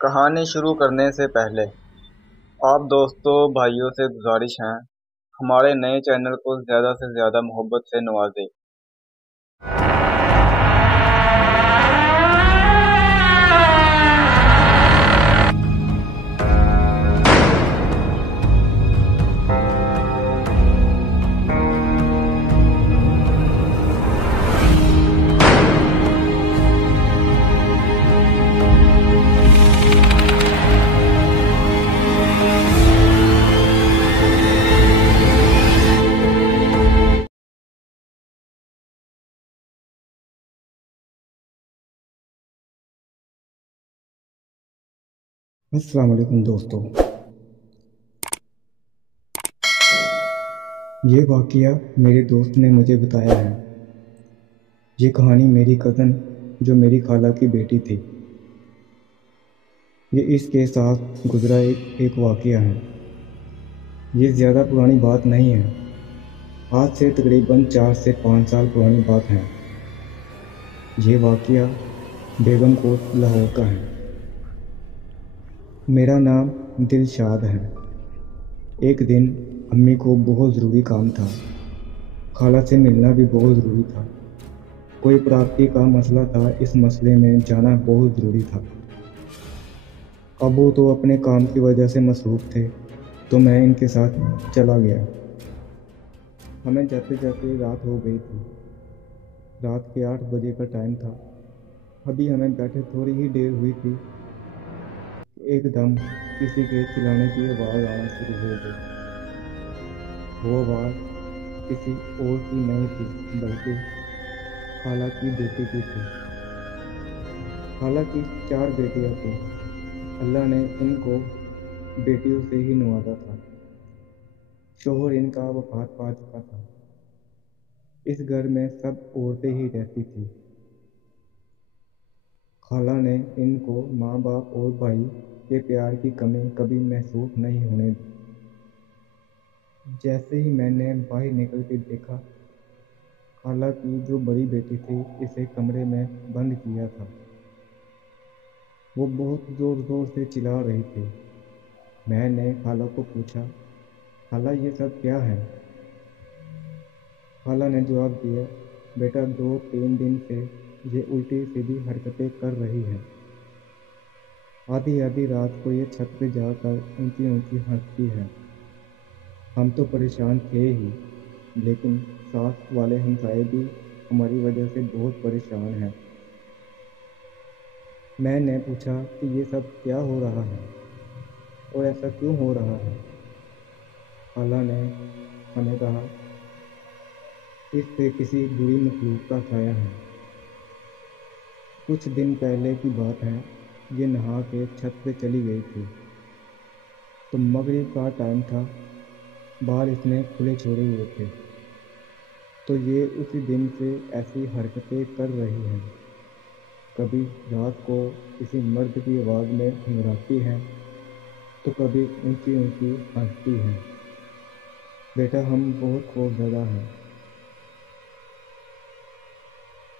کہانی شروع کرنے سے پہلے آپ دوستوں بھائیوں سے گزارش ہے ہمارے نئے چینل کو زیادہ سے زیادہ محبت سے نوازیں۔ السلام علیکم دوستو، یہ واقعہ میرے دوست نے مجھے بتایا ہے۔ یہ کہانی میری کزن جو میری خالہ کی بیٹی تھی، یہ اس کے ساتھ گزرا ایک واقعہ ہے۔ یہ زیادہ پرانی بات نہیں ہے، آج سے تقریباً 4 سے 5 سال پرانی بات ہے۔ یہ واقعہ بیگم کوٹ لاہور کا ہے۔ میرا نام دلشاد ہے۔ ایک دن امی کو بہت ضروری کام تھا، خالہ سے ملنا بھی بہت ضروری تھا۔ کوئی پراپرٹی کا مسئلہ تھا، اس مسئلے میں جانا بہت ضروری تھا۔ ابو تو اپنے کام کی وجہ سے مصروف تھے، تو میں ان کے ساتھ چلا گیا۔ ہمیں جاتے جاتے رات ہو گئی تھی۔ رات کے 8 بجے کا ٹائم تھا۔ ابھی ہمیں بیٹھے تھوڑی ہی دیر ہوئی تھی کہ ایک دم کسی کے چلانے کی آواز آنا شروع ہو گئی۔ وہ آواز کسی اور کی نہیں تھی، بلکہ خالہ کی بیٹی کی تھی۔ خالہ کی 4 بیٹیاں تھیں۔ اللہ نے ان کو بیٹیوں سے ہی نوازا تھا۔ شوہر ان کا وفات پا چکا تھا۔ اس گھر میں سب عورتیں ہی رہتی تھیں۔ خالہ نے ان کو ماں باپ اور بھائی کے پیار کی کمی کبھی محسوس نہیں ہونے دی۔ جیسے ہی میں نے باہر نکل کے دیکھا، خالہ کی جو بڑی بیٹی تھی اسے کمرے میں بند کیا تھا۔ وہ بہت زور زور سے چلا رہی تھی۔ میں نے خالہ کو پوچھا، خالہ یہ سب کیا ہے؟ خالہ نے جواب دیا، بیٹا 2-3 دن سے یہ الٹی سیدھی حرکتیں کر رہی ہے۔ آدھی رات کو یہ چھت پہ جا کر اونچی اونچی ہنستی ہے۔ ہم تو پریشان تھے ہی، لیکن ساتھ والے ہمسائے بھی ہماری وجہ سے بہت پریشان ہیں۔ میں نے پوچھا کہ یہ سب کیا ہو رہا ہے اور ایسا کیوں ہو رہا ہے؟ خالہ نے ہمیں کہا، اس پہ کسی بری مخلوق کا سایہ ہے۔ کچھ دن پہلے کی بات ہے، یہ نہا کے چھت پہ چلی گئی تھی، تو مغرب کا ٹائم تھا، باہر اس نے کھلے چھوڑے ہوئے تھے، تو یہ اسی دن سے ایسی حرکتیں کر رہی ہے۔ کبھی رات کو کسی مرد کی آواز میں گھبراتی ہے، تو کبھی اونچی اونچی ہنستی ہے۔ بیٹا ہم بہت خوف زدہ ہیں۔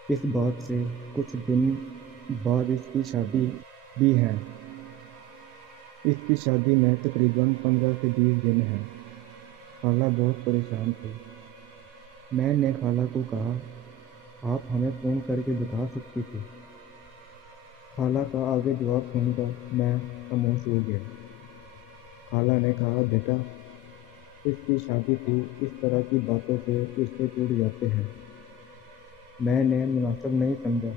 اس بات سے کچھ دن بعد اس کی شادی بھی ہے۔ اس کی شادی میں تقریباً 15 سے 20 دن ہیں۔ خالہ بہت پریشان تھی۔ میں نے خالہ کو کہا، آپ ہمیں فون کر کے بتا سکتی تھی۔ خالہ کا آگے جواب سن کر میں خاموش ہو گیا۔ خالہ نے کہا، بیٹا اس کی شادی تھی، اس طرح کی باتوں سے رشتے ٹوٹ جاتے ہیں۔ میں نے مناسب نہیں سمجھا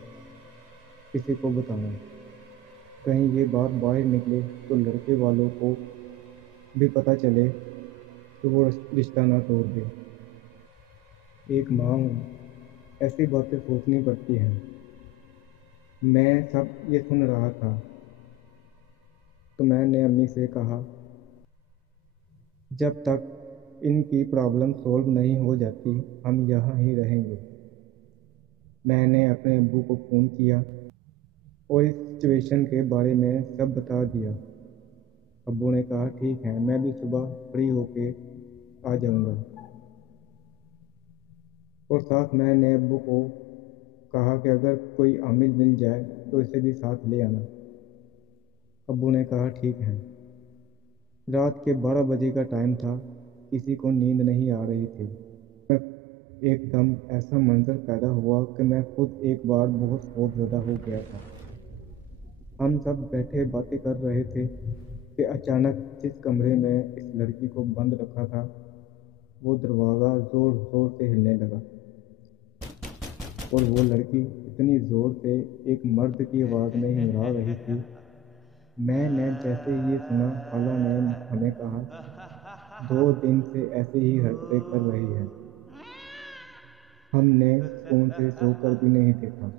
کسی کو بتانا، کہیں یہ بات باہر نکلے تو لڑکے والوں کو بھی پتہ چلے تو وہ رشتہ نہ توڑ دے۔ ایک ماں ہوں، ایسی باتیں سوچنی پڑتی ہیں۔ میں سب یہ سن رہا تھا تو میں نے امی سے کہا، جب تک ان کی پرابلم سولو نہیں ہو جاتی ہم یہاں ہی رہیں گے۔ میں نے اپنے ابو کو فون کیا اور اس سچویشن کے بارے میں سب بتا دیا۔ ابو نے کہا، ٹھیک ہے، میں بھی صبح فری ہو کے آ جاؤں گا۔ اور ساتھ میں نے ابو کو کہا کہ اگر کوئی عامل مل جائے تو اسے بھی ساتھ لے آنا۔ ابو نے کہا ٹھیک ہے۔ رات کے 12 بجے کا ٹائم تھا، کسی کو نیند نہیں آ رہی تھی۔ میں ایک دم ایسا منظر پیدا ہوا کہ میں خود ایک بار بہت خوف زدہ ہو گیا تھا۔ ہم سب بیٹھے باتیں کر رہے تھے کہ اچانک جس کمرے میں اس لڑکی کو بند رکھا تھا وہ دروازہ زور زور سے ہلنے لگا، اور وہ لڑکی اتنی زور سے ایک مرد کی آواز میں ہنرا رہی تھی۔ میں نے جیسے ہی یہ سنا، خالہ نے ہمیں کہا 2 دن سے ایسے ہی حرکتیں کر رہی ہے۔ ہم نے سکون سے سو کر بھی نہیں دیکھا،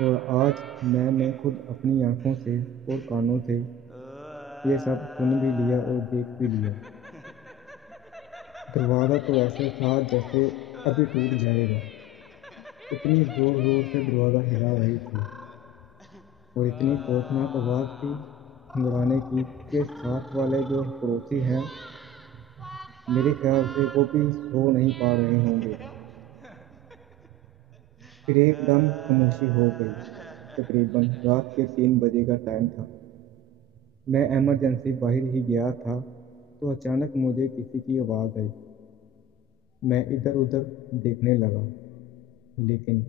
اور آج میں نے خود اپنی آنکھوں سے اور کانوں سے یہ سب سن بھی لیا اور دیکھ بھی لیا۔ دروازہ تو ایسے تھا جیسے ابھی ٹوٹ جائے گا، اتنی زور زور سے دروازہ ہلا رہی تھی، اور اتنی خوفناک آواز تھی ہنگرانے کی کہ ساتھ والے جو پڑوسی ہیں میرے خیال سے وہ بھی سو نہیں پا رہے ہوں گے۔ پھر ایک دم خاموشی ہو گئی۔ تقریباً رات کے 3 بجے کا ٹائم تھا۔ میں ایمرجنسی باہر ہی گیا تھا تو اچانک مجھے کسی کی آواز آئی۔ میں ادھر ادھر دیکھنے لگا، لیکن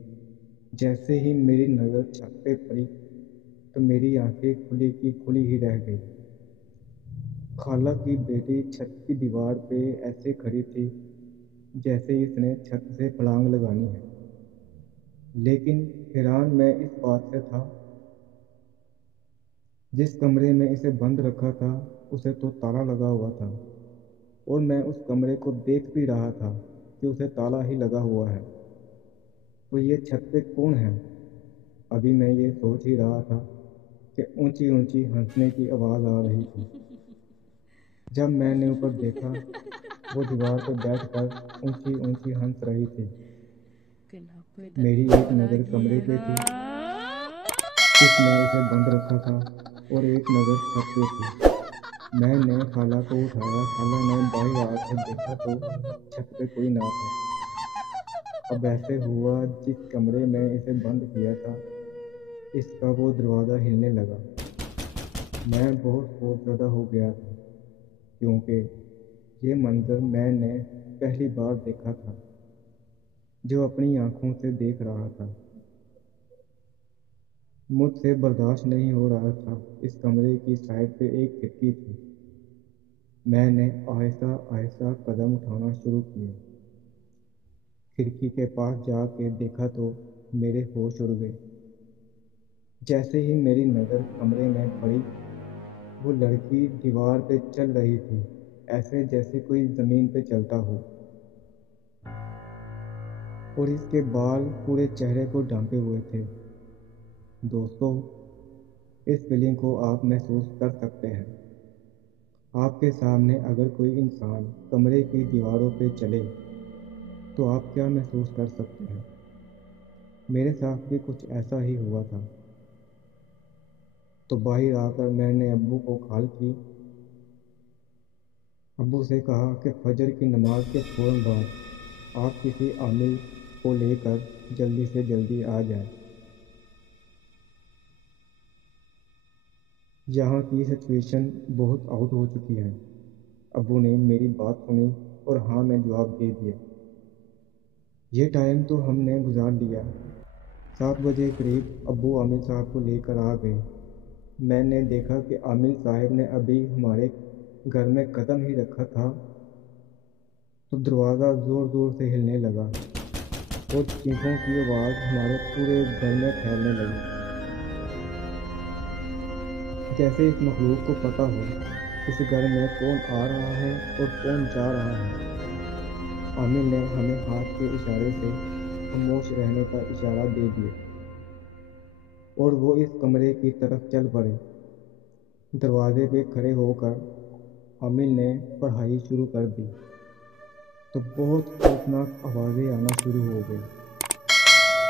جیسے ہی میری نظر چھت پہ پڑی تو میری آنکھیں کھلی کی کھلی ہی رہ گئی۔ خالہ کی بیٹی چھت کی دیوار پہ ایسے کھڑی تھی جیسے اس نے چھت سے چھلانگ لگانی ہے، لیکن حیران میں اس بات سے تھا جس کمرے میں اسے بند رکھا تھا اسے تو تالا لگا ہوا تھا، اور میں اس کمرے کو دیکھ بھی رہا تھا کہ اسے تالا ہی لگا ہوا ہے۔ تو یہ چھت پہ کون ہے؟ ابھی میں یہ سوچ ہی رہا تھا کہ اونچی اونچی ہنسنے کی آواز آ رہی تھی۔ جب میں نے اوپر دیکھا، وہ دیوار پہ بیٹھ کر اونچی اونچی ہنس رہی تھی۔ میری ایک نظر کمرے پہ تھی جس میں اسے بند رکھا تھا، اور ایک نظر چھت پہ تھی۔ میں نے خالہ کو اٹھایا۔ خالہ نے باہر آ کر دیکھا تو چھت پہ کوئی نہ تھا۔ اب ایسے ہوا جس کمرے میں اسے بند کیا تھا اس کا وہ دروازہ ہلنے لگا۔ میں بہت خوف زدہ ہو گیا تھا، کیونکہ یہ منظر میں نے پہلی بار دیکھا تھا جو اپنی آنکھوں سے دیکھ رہا تھا۔ مجھ سے برداشت نہیں ہو رہا تھا۔ اس کمرے کی سائڈ پہ ایک کھڑکی تھی۔ میں نے آہستہ آہستہ قدم اٹھانا شروع کیے۔ کھڑکی کے پاس جا کے دیکھا تو میرے ہوش اڑ گئے۔ جیسے ہی میری نظر کمرے میں پڑی، وہ لڑکی دیوار پہ چل رہی تھی، ایسے جیسے کوئی زمین پہ چلتا ہو، اور اس کے بال پورے چہرے کو ڈھانپے ہوئے تھے۔ دوستو، اس فیلنگ کو آپ محسوس کر سکتے ہیں۔ آپ کے سامنے اگر کوئی انسان کمرے کی دیواروں پہ چلے تو آپ کیا محسوس کر سکتے ہیں؟ میرے ساتھ بھی کچھ ایسا ہی ہوا تھا۔ تو باہر آ کر میں نے ابو کو کال کی۔ ابو سے کہا کہ فجر کی نماز کے فوراً بعد آپ کسی عامل کو لے کر جلدی سے جلدی آ جائیں۔ یہاں کی سچویشن بہت آؤٹ ہو چکی ہے۔ ابو نے میری بات سنی اور ہاں میں جواب دے دیا۔ یہ ٹائم تو ہم نے گزار لیا۔ 7 بجے قریب ابو عامل صاحب کو لے کر آ گئے۔ میں نے دیکھا کہ عامل صاحب نے ابھی ہمارے گھر میں قدم ہی رکھا تھا تو دروازہ زور زور سے ہلنے لگا، اور چیخوں کی آواز ہمارے پورے گھر میں پھیلنے لگی، جیسے اس مخلوق کو پتہ ہو اس گھر میں کون آ رہا ہے اور کون جا رہا ہے۔ عامل نے ہمیں ہاتھ کے اشارے سے خاموش رہنے کا اشارہ دے دیا، اور وہ اس کمرے کی طرف چل پڑے۔ دروازے پہ کھڑے ہو کر عامل نے پڑھائی شروع کر دی تو بہت خوفناک آوازیں آنا شروع ہو گئی،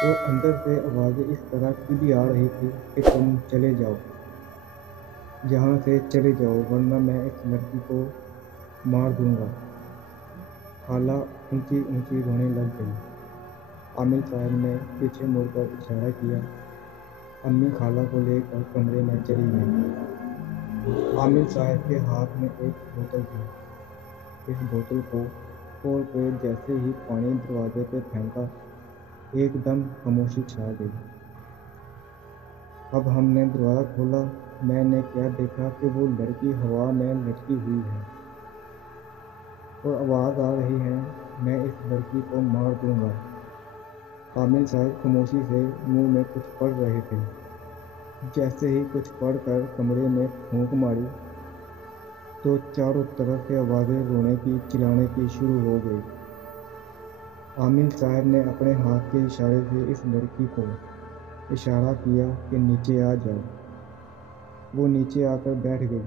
اور اندر سے آوازیں اس طرح کی بھی آ رہی تھی کہ تم چلے جاؤ، یہاں سے چلے جاؤ ورنہ میں اس لڑکی کو مار دوں گا۔ خالہ اونچی رونے لگ گئی۔ عامل صاحب نے پیچھے مڑ کر اشارہ کیا امی خالہ کو لے کر کمرے میں چلی گئی۔ عامر صاحب کے ہاتھ میں ایک بوتل تھی۔ اس بوتل کو کھول کے جیسے ہی پانی دروازے پہ پھینکا، ایک دم خاموشی چھا گئی۔ اب ہم نے دروازہ کھولا۔ میں نے کیا دیکھا کہ وہ لڑکی ہوا میں لٹکی ہوئی ہے اور آواز آ رہی ہے، میں اس لڑکی کو مار دوں گا۔ عامر صاحب خاموشی سے منہ میں کچھ پڑھ رہے تھے۔ جیسے ہی کچھ پڑھ کر کمرے میں پھونک ماری تو چاروں طرف سے آوازیں رونے کی، چلانے کی شروع ہو گئی۔ عامر صاحب نے اپنے ہاتھ کے اشارے سے اس لڑکی کو اشارہ کیا کہ نیچے آ جاؤ۔ وہ نیچے آ کر بیٹھ گئی۔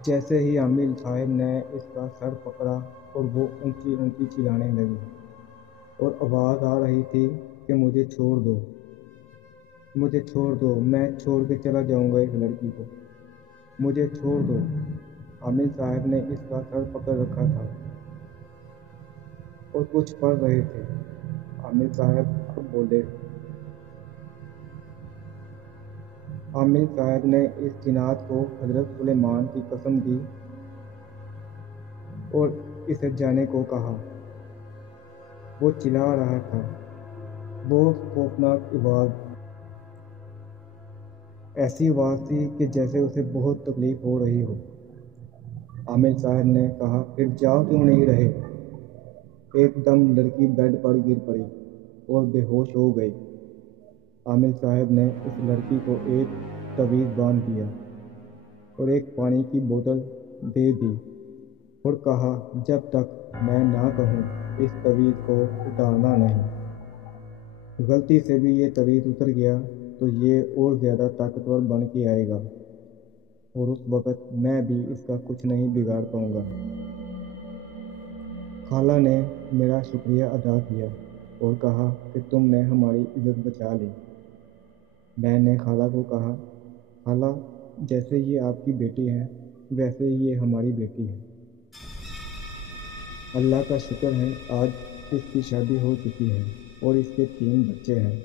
جیسے ہی عامر صاحب نے اس کا سر پکڑا اور وہ اونچی اونچی چلانے لگی اور آواز آ رہی تھی کہ مجھے چھوڑ دو، مجھے چھوڑ دو، میں چھوڑ کے چلا جاؤں گا اس لڑکی کو، مجھے چھوڑ دو۔ عامر صاحب نے اس کا سر پکڑ رکھا تھا اور کچھ پڑھ رہے تھے۔ عامر صاحب اب بولے۔ عامر صاحب نے اس جنات کو حضرت سلیمان کی قسم دی اور اسے جانے کو کہا۔ وہ چلا رہا تھا، بہت خوفناک آواز، ایسی آواز تھی کہ جیسے اسے بہت تکلیف ہو رہی ہو۔ عامر صاحب نے کہا، پھر جاؤ کیوں نہیں رہے؟ ایک دم لڑکی بیڈ پر گر پڑی اور بے ہوش ہو گئی۔ عامر صاحب نے اس لڑکی کو ایک تعویذ باندھ دیا اور ایک پانی کی بوتل دے دی اور کہا، جب تک میں نہ کہوں اس تعویذ کو اتارنا نہیں۔ غلطی سے بھی یہ تعویذ اتر گیا تو یہ اور زیادہ طاقتور بن کے آئے گا اور اس وقت میں بھی اس کا کچھ نہیں بگاڑ پاؤں گا۔ خالہ نے میرا شکریہ ادا کیا اور کہا کہ تم نے ہماری عزت بچا لی۔ میں نے خالہ کو کہا، خالہ، جیسے یہ آپ کی بیٹی ہے ویسے ہی یہ ہماری بیٹی ہے۔ اللہ کا شکر ہے آج اس کی شادی ہو چکی ہے اور اس کے 3 بچے ہیں۔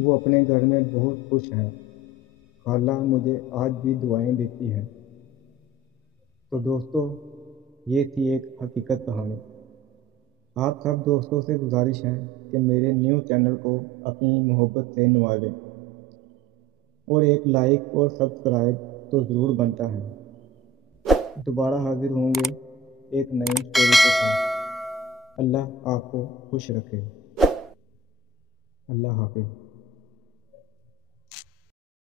وہ اپنے گھر میں بہت خوش ہیں۔ خالہ مجھے آج بھی دعائیں دیتی ہے۔ تو دوستو، یہ تھی ایک حقیقت کہانی۔ آپ سب دوستوں سے گزارش ہے کہ میرے نیو چینل کو اپنی محبت سے نوازیں اور ایک لائک اور سبسکرائب تو ضرور بنتا ہے۔ دوبارہ حاضر ہوں گے ایک نئی اسٹوری کے ساتھ۔ اللہ آپ کو خوش رکھے۔ اللہ حافظ۔